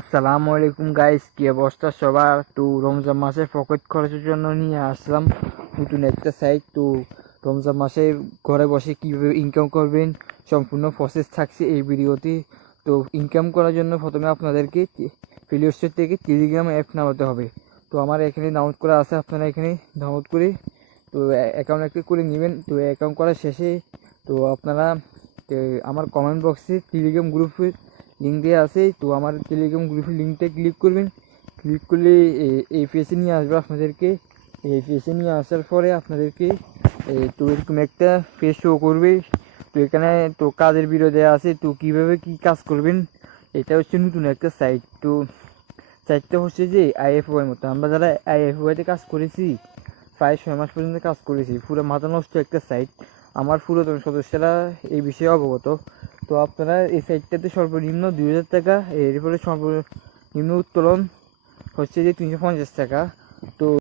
আসসালামু আলাইকুম গাইস, কি অবস্থা সবার? তো রমজান মাসে পকেট খরচের জন্য নিয়ে আসলাম নতুন একটা সাইট। তো রমজান মাসে ঘরে বসে কিভাবে ইনকাম করবেন সম্পূর্ণ প্রসেস থাকছে এই ভিডিওতে। তো ইনকাম করার জন্য প্রথমে আপনাদেরকে প্লে স্টোর থেকে টেলিগ্রাম অ্যাপ নামাতে হবে। তো আমার এখানে ডাউনলোড করা আছে, আপনারা এখানে ডাউনলোড করে তো অ্যাকাউন্ট একটা করে নেবেন। তো অ্যাকাউন্ট করার শেষে তো আপনারা আমার কমেন্ট বক্সে টেলিগ্রাম গ্রুপের লিঙ্ক দেওয়া আছে। তো আমার টেলিগ্রাম গ্রুপের লিঙ্কটা ক্লিক করবেন। ক্লিক করলে এই পেজে নিয়ে আসবে আপনাদেরকে। এই পেজে নিয়ে আসার পরে আপনাদেরকে তো এরকম একটা পেজ শো করবে। তো এখানে তো কাজের ভিডিও দেওয়া আছে, তো কীভাবে কী কাজ করবেন। এটা হচ্ছে নতুন একটা সাইট। তো সাইটটা হচ্ছে যে আইএফওআই মতো, আমরা যারা আইএফওআইতে কাজ করেছি প্রায় 6 মাস পর্যন্ত কাজ করেছি, পুরো মাথা নষ্ট একটা সাইট। আমার পুরাতন সদস্যরা এই বিষয়ে অবগত। তো আপনারা এই সাইটটাতে সর্বনিম্ন 2000 টাকা, এরপরে সর্বনিম্ন উত্তোলন হচ্ছে যে 350 টাকা। তো